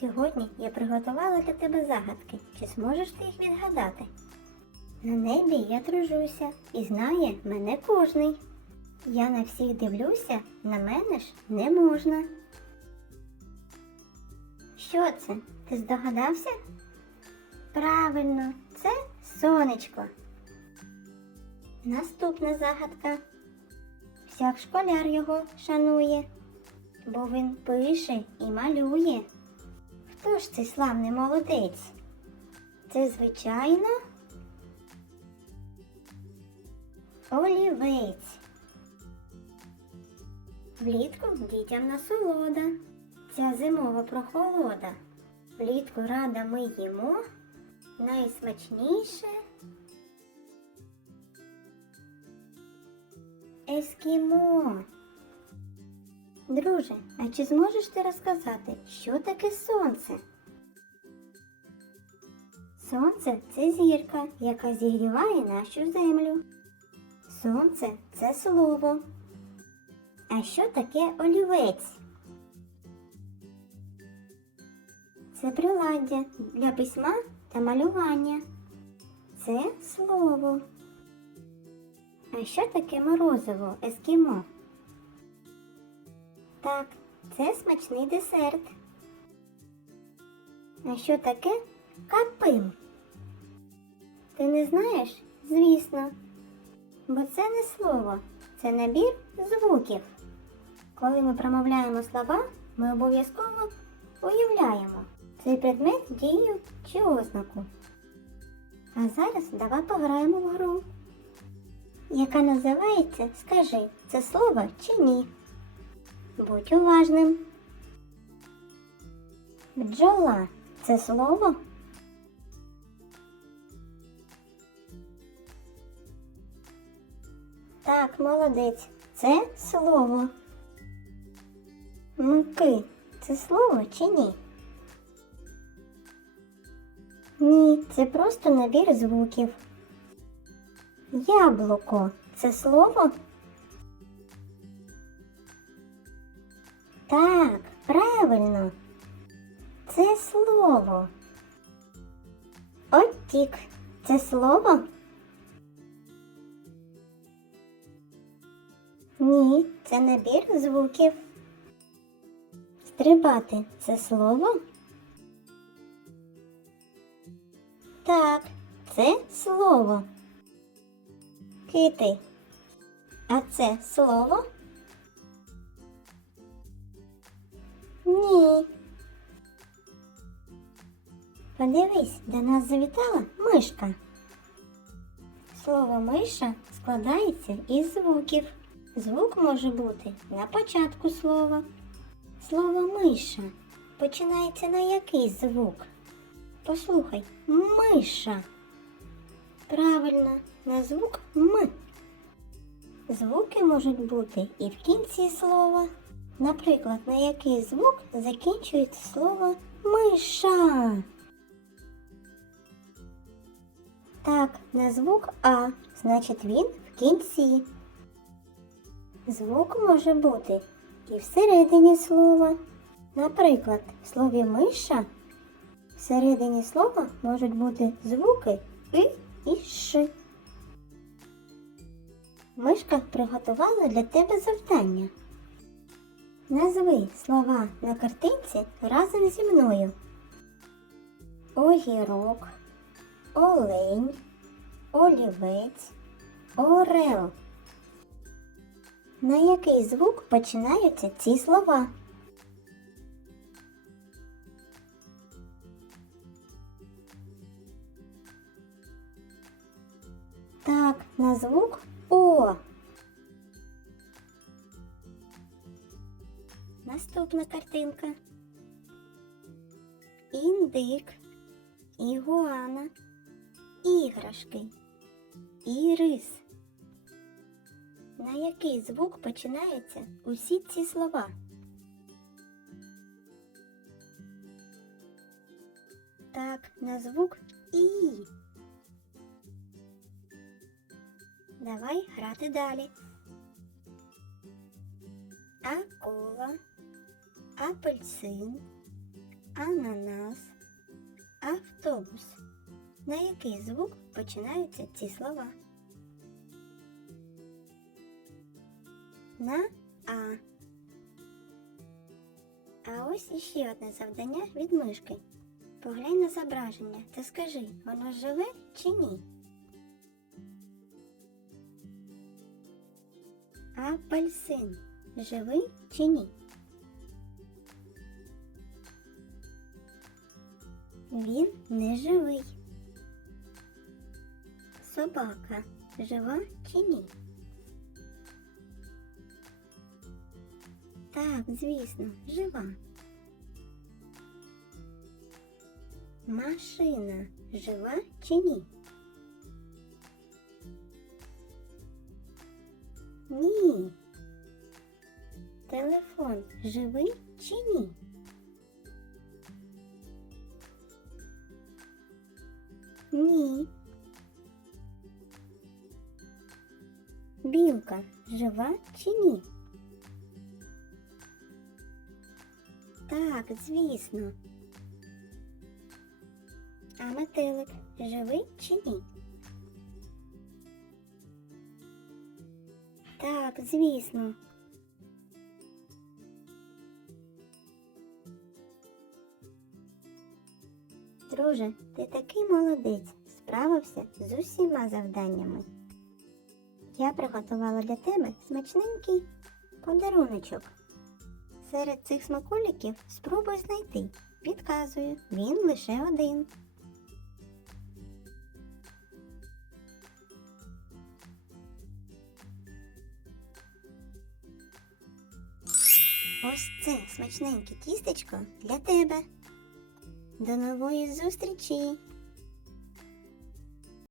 Сьогодні я приготувала для тебе загадки. Чи зможеш ти їх відгадати? На небі я тружуся і знає мене кожний. Я на всіх дивлюся, на мене ж не можна. Що це? Ти здогадався? Правильно, це сонечко. Наступна загадка. Всяк школяр його шанує, бо він пише і малює. Хто ж цей славний молодець? Це, звичайно, олівець. Влітку дітям насолода, ця зимова прохолода. Влітку рада ми їмо, найсмачніше ескімо. Друже, а чи зможеш ти розказати, що таке сонце? Сонце це зірка, яка зігріває нашу землю. Сонце це слово. А що таке олівець? Це приладдя для письма та малювання. Це слово. А що таке морозиво ескімо? Так, це смачний десерт. А що таке капим? Ти не знаєш? Звісно. Бо це не слово, це набір звуків. Коли ми промовляємо слова, ми обов'язково уявляємо цей предмет, дію чи ознаку. А зараз давай пограємо в гру, яка називається Скажи, це слово чи ні. Будь уважним. Бджола це слово? Так, молодець. Це слово. Мки це слово чи ні? Ні, це просто набір звуків. Яблуко це слово? Так, правильно. Це слово. Оттік. Це слово? Ні, це набір звуків. Стрибати це слово? Так, це слово. Кити. А це слово? Подивись, до нас завітала мишка. Слово миша складається із звуків. Звук може бути на початку слова. Слово миша починається на який звук? Послухай, миша. Правильно, на звук М. Звуки можуть бути і в кінці слова. Наприклад, на який звук закінчується слово миша. Так, на звук А, значить він в кінці. Звук може бути і всередині слова. Наприклад, в слові миша всередині слова можуть бути звуки И і Ш. Мишка приготувала для тебе завдання. Назви слова на картинці разом зі мною. Огірок, олень, олівець, орел. На який звук починаються ці слова? Так, на звук О. Наступна картинка. Індик, ігуана, іграшки, ірис. На який звук починаються усі ці слова? Так, на звук І. Давай грати далі. Акула, апельсин, ананас, автобус. На який звук починаються ці слова? На А. А ось іще одне завдання від мишки. Поглянь на зображення та скажи, воно живе чи ні? Апельсин живий чи ні? Він не живий. Собака жива чи ні? Так, звісно, жива. Машина жива чи ні? Ні. Телефон живий чи ні? Ні. Білка жива чи ні? Так, звісно. А метелик живий чи ні? Так, звісно. Друже, ти такий молодець, справився з усіма завданнями. Я приготувала для тебе смачненький подаруночок. Серед цих смаколиків спробуй знайти. Підказую, він лише один. Ось це смачненьке тістечко для тебе. До нової зустрічі!